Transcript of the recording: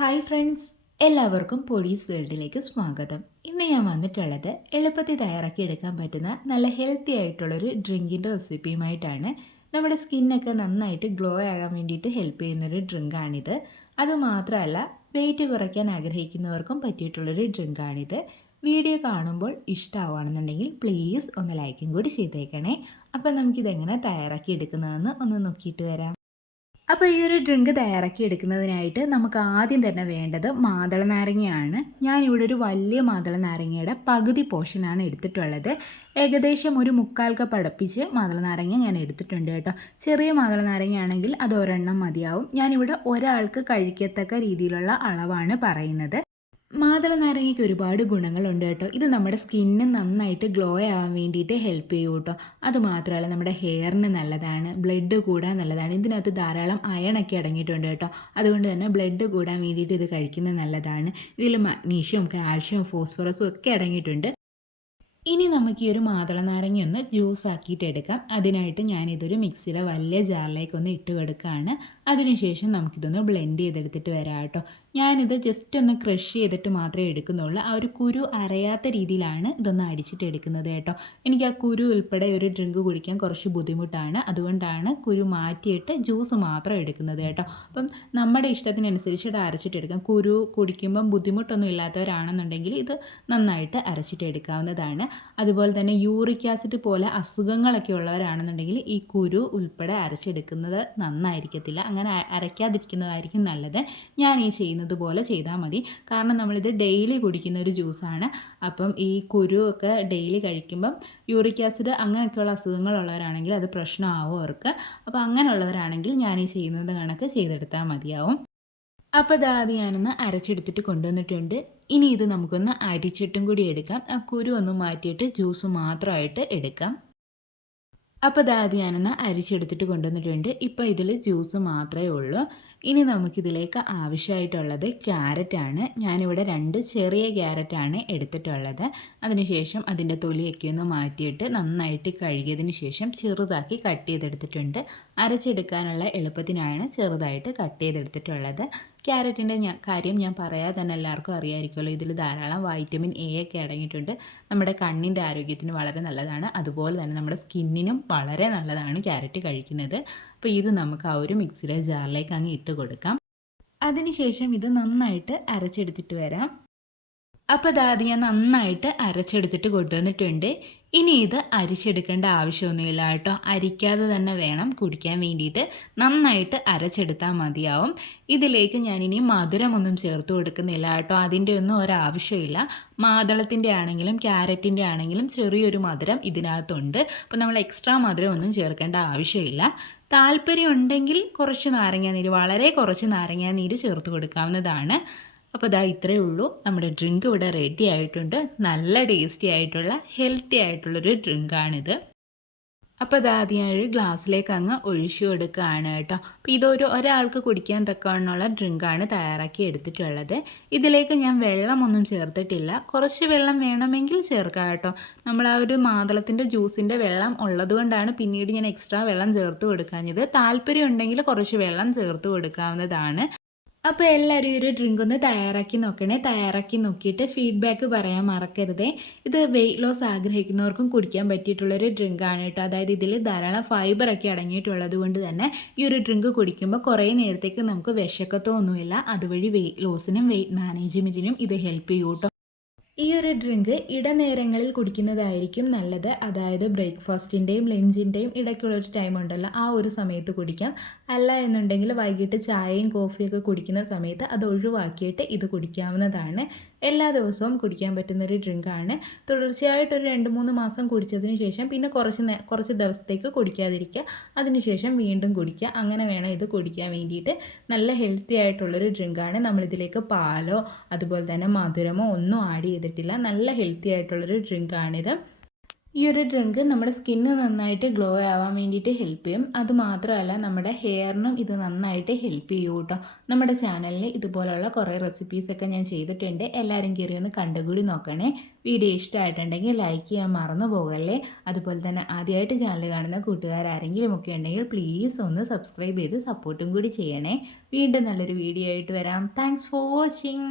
Hi friends എല്ലാവർക്കും പൊടീസ് വേൾഡിലേക്ക് സ്വാഗതം. ഇന്ന് ഞാൻ വന്നിട്ടുള്ളത് എളുപ്പത്തിൽ തയ്യാറാക്കി എടുക്കാൻ പറ്റുന്ന നല്ല ഹെൽത്തി ആയിട്ടുള്ളൊരു ഡ്രിങ്കിന്റെ റെസിപ്പിയുമായിട്ടാണ് നമ്മുടെ സ്കിന്നൊക്കെ നന്നായിട്ട് ഗ്ലോ ആകാൻ വേണ്ടിയിട്ട് ഹെൽപ്പ് ചെയ്യുന്നൊരു ഡ്രിങ്കാണിത് അതുമാത്രമല്ല വെയിറ്റ് കുറയ്ക്കാൻ ആഗ്രഹിക്കുന്നവർക്കും പറ്റിയിട്ടുള്ളൊരു ഡ്രിങ്കാണിത് വീഡിയോ കാണുമ്പോൾ ഇഷ്ടമാവുകയാണെന്നുണ്ടെങ്കിൽ പ്ലീസ് ഒന്ന് ലൈക്കും കൂടി ചെയ്തേക്കണേ. അപ്പം നമുക്കിതെങ്ങനെ തയ്യാറാക്കി എടുക്കുന്നതെന്ന് ഒന്ന് നോക്കിയിട്ട് വരാം. അപ്പോൾ ഈ ഒരു ഡ്രിങ്ക് തയ്യാറാക്കി എടുക്കുന്നതിനായിട്ട് നമുക്ക് ആദ്യം തന്നെ വേണ്ടത് മാതള നാരങ്ങയാണ്. ഞാൻ ഇവിടെ ഒരു വലിയ മാതള നാരങ്ങയുടെ പകുതി പോർഷനാണ് എടുത്തിട്ടുള്ളത്. ഏകദേശം ഒരു മുക്കാൽ കപ്പ് അടുപ്പിച്ച് മാതള നാരങ്ങ ഞാൻ എടുത്തിട്ടുണ്ട് കേട്ടോ. ചെറിയ മാതള നാരങ്ങയാണെങ്കിൽ അത് ഒരെണ്ണം മതിയാവും. ഞാനിവിടെ ഒരാൾക്ക് കഴിക്കത്തക്ക രീതിയിലുള്ള അളവാണ് പറയുന്നത്. മാതള നാരങ്ങയ്ക്ക് ഒരുപാട് ഗുണങ്ങളുണ്ട് കേട്ടോ. ഇത് നമ്മുടെ സ്കിന്നിന് നന്നായിട്ട് ഗ്ലോ ആവാൻ വേണ്ടിയിട്ട് ഹെൽപ്പ് ചെയ്യും കേട്ടോ. അതുമാത്രമല്ല നമ്മുടെ ഹെയറിന് നല്ലതാണ് ബ്ലഡ് കൂടാൻ നല്ലതാണ്. ഇതിനകത്ത് ധാരാളം അയണൊക്കെ അടങ്ങിയിട്ടുണ്ട് കേട്ടോ. അതുകൊണ്ട് തന്നെ ബ്ലഡ് കൂടാൻ വേണ്ടിയിട്ട് ഇത് കഴിക്കുന്നത് നല്ലതാണ്. ഇതിൽ മഗ്നീഷ്യം കാൽഷ്യം ഫോസ്ഫറസും ഒക്കെ അടങ്ങിയിട്ടുണ്ട്. ഇനി നമുക്ക് ഈ ഒരു മാതള നാരങ്ങ ഒന്ന് ജ്യൂസ് ആക്കിയിട്ട് എടുക്കാം. അതിനായിട്ട് ഇതൊരു മിക്സിയിലെ വലിയ ജാറിലേക്ക് ഒന്ന് ഇട്ട് കൊടുക്കുകയാണ്. അതിനുശേഷം നമുക്കിതൊന്ന് ബ്ലെൻഡ് ചെയ്തെടുത്തിട്ട് വരാം കേട്ടോ. ഞാനിത് ജസ്റ്റ് ഒന്ന് ക്രഷ് ചെയ്തിട്ട് മാത്രമേ എടുക്കുന്നുള്ളൂ. ആ ഒരു കുരു അരയാത്ത രീതിയിലാണ് ഇതൊന്ന് അടിച്ചിട്ട് എടുക്കുന്നത് കേട്ടോ. എനിക്ക് ആ കുരു ഉൾപ്പെടെ ഒരു ഡ്രിങ്ക് കുടിക്കാൻ കുറച്ച് ബുദ്ധിമുട്ടാണ്. അതുകൊണ്ടാണ് കുരു മാറ്റിയിട്ട് ജ്യൂസ് മാത്രം എടുക്കുന്നത് കേട്ടോ. അപ്പം നമ്മുടെ ഇഷ്ടത്തിനനുസരിച്ചിട്ട് അരച്ചിട്ട് എടുക്കാം. കുരു കുടിക്കുമ്പം ബുദ്ധിമുട്ടൊന്നും ഇല്ലാത്തവരാണെന്നുണ്ടെങ്കിൽ ഇത് നന്നായിട്ട് അരച്ചിട്ട് എടുക്കാവുന്നതാണ്. അതുപോലെ തന്നെ യൂറിക് ആസിഡ് പോലെ അസുഖങ്ങളൊക്കെ ഉള്ളവരാണെന്നുണ്ടെങ്കിൽ ഈ കുരു ഉൾപ്പെടെ അരച്ചെടുക്കുന്നത് നന്നായിരിക്കത്തില്ല. അങ്ങനെ അരയ്ക്കാതിരിക്കുന്നതായിരിക്കും നല്ലത്. ഞാൻ ഈ ചെയ്യുന്നത് പോലെ ചെയ്താൽ മതി. കാരണം നമ്മളിത് ഡെയിലി കുടിക്കുന്ന ഒരു ജ്യൂസാണ് അപ്പം ഈ കുരു ഒക്കെ ഡെയിലി കഴിക്കുമ്പം യൂറിക് ആസിഡ് അങ്ങനെയൊക്കെയുള്ള അസുഖങ്ങളുള്ളവരാണെങ്കിൽ അത് പ്രശ്നമാവും അവർക്ക്. അപ്പോൾ അങ്ങനെയുള്ളവരാണെങ്കിൽ ഞാൻ ഈ ചെയ്യുന്നത് കണക്ക് ചെയ്തെടുത്താൽ മതിയാവും. അപ്പോൾ അത് ഞാനൊന്ന് അരച്ചെടുത്തിട്ട് കൊണ്ടുവന്നിട്ടുണ്ട്. ഇനി ഇത് നമുക്കൊന്ന് അരിച്ചിട്ടും കൂടി എടുക്കാം. ആ കുരു ഒന്ന് മാറ്റിയിട്ട് ജ്യൂസ് മാത്രമായിട്ട് എടുക്കാം. അപ്പോൾ അത് ഞാനൊന്ന് അരിച്ചെടുത്തിട്ട് കൊണ്ടുവന്നിട്ടുണ്ട്. ഇപ്പോൾ ഇതിൽ ജ്യൂസ് മാത്രമേ ഉള്ളൂ. ഇനി നമുക്കിതിലേക്ക് ആവശ്യമായിട്ടുള്ളത് ക്യാരറ്റാണ്. ഞാനിവിടെ രണ്ട് ചെറിയ ക്യാരറ്റാണ് എടുത്തിട്ടുള്ളത്. അതിനുശേഷം അതിന്റെ തൊലിയൊക്കെ ഒന്ന് മാറ്റിയിട്ട് നന്നായിട്ട് കഴുകിയതിന് ശേഷം ചെറുതാക്കി കട്ട് ചെയ്തെടുത്തിട്ടുണ്ട്. അരച്ചെടുക്കാനുള്ള എളുപ്പത്തിനാണ് ചെറുതായിട്ട് കട്ട് ചെയ്തെടുത്തിട്ടുള്ളത്. ക്യാരറ്റിന്റെ കാര്യം ഞാൻ പറയാതെ തന്നെ എല്ലാവർക്കും അറിയാമായിരിക്കുമല്ലോ ഇതിൽ ധാരാളം വൈറ്റമിൻ എ ഒക്കെ അടങ്ങിയിട്ടുണ്ട്. നമ്മുടെ കണ്ണിന്റെ ആരോഗ്യത്തിന് വളരെ നല്ലതാണ്. അതുപോലെ തന്നെ നമ്മുടെ സ്കിന്നിനും വളരെ നല്ലതാണ് ക്യാരറ്റ് കഴിക്കുന്നത്. അപ്പോൾ ഇത് നമുക്ക് ആ ഒരു മിക്സിയുടെ ജാറിലേക്ക് അങ്ങ് ഇട്ട് കൊടുക്കാം. അതിനുശേഷം ഇത് നന്നായിട്ട് അരച്ചെടുത്തിട്ട് വരാം. അപ്പോൾ അത് ഞാൻ നന്നായിട്ട് അരച്ചെടുത്തിട്ട് കൊണ്ടുവന്നിട്ടുണ്ട്. ഇനി ഇത് അരിച്ചെടുക്കേണ്ട ആവശ്യമൊന്നുമില്ല കേട്ടോ. അരിക്കാതെ തന്നെ വേണം കുടിക്കാൻ വേണ്ടിയിട്ട്. നന്നായിട്ട് അരച്ചെടുത്താൽ മതിയാവും. ഇതിലേക്ക് ഞാനിനി മധുരമൊന്നും ചേർത്ത് കൊടുക്കുന്നില്ല കേട്ടോ. അതിന്റെ ഒന്നും ഒരാവശ്യമില്ല. മാതളത്തിന്റെ ആണെങ്കിലും ക്യാരറ്റിന്റെ ആണെങ്കിലും ചെറിയൊരു മധുരം ഇതിനകത്തുണ്ട്. അപ്പോൾ നമ്മൾ എക്സ്ട്രാ മധുരമൊന്നും ചേർക്കേണ്ട ആവശ്യമില്ല. താല്പര്യം ഉണ്ടെങ്കിൽ കുറച്ച് നാരങ്ങാനീര് വളരെ കുറച്ച് നാരങ്ങാനീര് ചേർത്ത് കൊടുക്കാവുന്നതാണ്. അപ്പോൾ ഇതാ ഇത്രയേ ഉള്ളൂ. നമ്മുടെ ഡ്രിങ്ക് ഇവിടെ റെഡി ആയിട്ടുണ്ട്. നല്ല ടേസ്റ്റി ആയിട്ടുള്ള ഹെൽത്തി ആയിട്ടുള്ളൊരു ഡ്രിങ്കാണിത് അപ്പോൾ അത് ഒരു ഗ്ലാസ്സിലേക്ക് അങ്ങ് ഒഴിച്ചു കൊടുക്കുകയാണ് കേട്ടോ. അപ്പോൾ ഇതൊരു ഒരാൾക്ക് കുടിക്കാൻ തക്കവണ്ണമുള്ള ഡ്രിങ്കാണ് തയ്യാറാക്കി എടുത്തിട്ടുള്ളത്. ഇതിലേക്ക് ഞാൻ വെള്ളമൊന്നും ചേർത്തിട്ടില്ല. കുറച്ച് വെള്ളം വേണമെങ്കിൽ ചേർക്കാം കേട്ടോ. നമ്മൾ ആ ഒരു മാതളത്തിന്റെ ജ്യൂസിന്റെ വെള്ളം ഉള്ളതുകൊണ്ടാണ് പിന്നീട് ഞാൻ എക്സ്ട്രാ വെള്ളം ചേർത്ത് കൊടുക്കാഞ്ഞത്. താല്പര്യം ഉണ്ടെങ്കിൽ കുറച്ച് വെള്ളം ചേർത്ത് കൊടുക്കാവുന്നതാണ്. അപ്പോൾ എല്ലാവരും ഒരു ഡ്രിങ്ക് ഒന്ന് തയ്യാറാക്കി നോക്കണേ. തയ്യാറാക്കി നോക്കിയിട്ട് ഫീഡ്ബാക്ക് പറയാൻ മറക്കരുതേ. ഇത് വെയിറ്റ് ലോസ് ആഗ്രഹിക്കുന്നവർക്കും കുടിക്കാൻ പറ്റിയിട്ടുള്ളൊരു ആണ് കേട്ടോ. അതായത് ഇതിൽ ധാരാളം ഫൈബറൊക്കെ അടങ്ങിയിട്ടുള്ളത് കൊണ്ട് തന്നെ ഈ ഒരു ഡ്രിങ്ക് കുടിക്കുമ്പോൾ കുറേ നേരത്തേക്ക് നമുക്ക് വിശക്കത്തോ ഒന്നുമില്ല അതുവഴി വെയിറ്റ് ലോസിനും വെയിറ്റ് മാനേജ്മെന്റിനും ഇത് ഹെൽപ്പ് ചെയ്യും ഈ ഒരു ഡ്രിങ്ക് ഇടനേരങ്ങളിൽ കുടിക്കുന്നതായിരിക്കും നല്ലത്. അതായത് ബ്രേക്ക്ഫാസ്റ്റിന്റെയും ലഞ്ചിന്റെയും ഇടയ്ക്കുള്ളൊരു ടൈം ഉണ്ടല്ലോ. ആ ഒരു സമയത്ത് കുടിക്കാം. അല്ല എന്നുണ്ടെങ്കിൽ വൈകിട്ട് ചായയും കോഫിയൊക്കെ കുടിക്കുന്ന സമയത്ത് അത് ഒഴിവാക്കിയിട്ട് ഇത് കുടിക്കാവുന്നതാണ്. എല്ലാ ദിവസവും കുടിക്കാൻ പറ്റുന്ന ഒരു ഡ്രിങ്കാണ് തുടർച്ചയായിട്ട് ഒരു രണ്ട് മൂന്ന് മാസം കുടിച്ചതിന് ശേഷം പിന്നെ കുറച്ച് കുറച്ച് ദിവസത്തേക്ക് കുടിക്കാതിരിക്കുക. അതിനുശേഷം വീണ്ടും കുടിക്കുക. അങ്ങനെ വേണം ഇത് കുടിക്കാൻ വേണ്ടിയിട്ട്. നല്ല ഹെൽത്തി ആയിട്ടുള്ളൊരു ഡ്രിങ്കാണ് നമ്മളിതിലേക്ക് പാലോ അതുപോലെ തന്നെ മധുരമോ ഒന്നും ആഡ് ചെയ്തിട്ടില്ല നല്ല ഹെൽത്തി ആയിട്ടുള്ളൊരു ഡ്രിങ്കാണിത് ഈ ഒരു ഡ്രിങ്ക് നമ്മുടെ സ്കിന്ന് നന്നായിട്ട് ഗ്ലോ ആവാൻ വേണ്ടിയിട്ട് ഹെൽപ്പ് ചെയ്യും. അതുമാത്രമല്ല നമ്മുടെ ഹെയറിനും ഇത് നന്നായിട്ട് ഹെൽപ്പ് ചെയ്യും കേട്ടോ. നമ്മുടെ ചാനലിൽ ഇതുപോലുള്ള കുറേ റെസിപ്പീസൊക്കെ ഞാൻ ചെയ്തിട്ടുണ്ട്. എല്ലാവരും കയറി ഒന്ന് കണ്ടുകൂടി നോക്കണേ. വീഡിയോ ഇഷ്ടമായിട്ടുണ്ടെങ്കിൽ ലൈക്ക് ചെയ്യാൻ മറന്നു പോകല്ലേ. അതുപോലെ തന്നെ ആദ്യമായിട്ട് ചാനൽ കാണുന്ന കൂട്ടുകാരാരെങ്കിലും ഒക്കെ ഉണ്ടെങ്കിൽ പ്ലീസ് ഒന്ന് സബ്സ്ക്രൈബ് ചെയ്ത് സപ്പോർട്ടും കൂടി ചെയ്യണേ. വീണ്ടും നല്ലൊരു വീഡിയോ ആയിട്ട് വരാം. Thanks for watching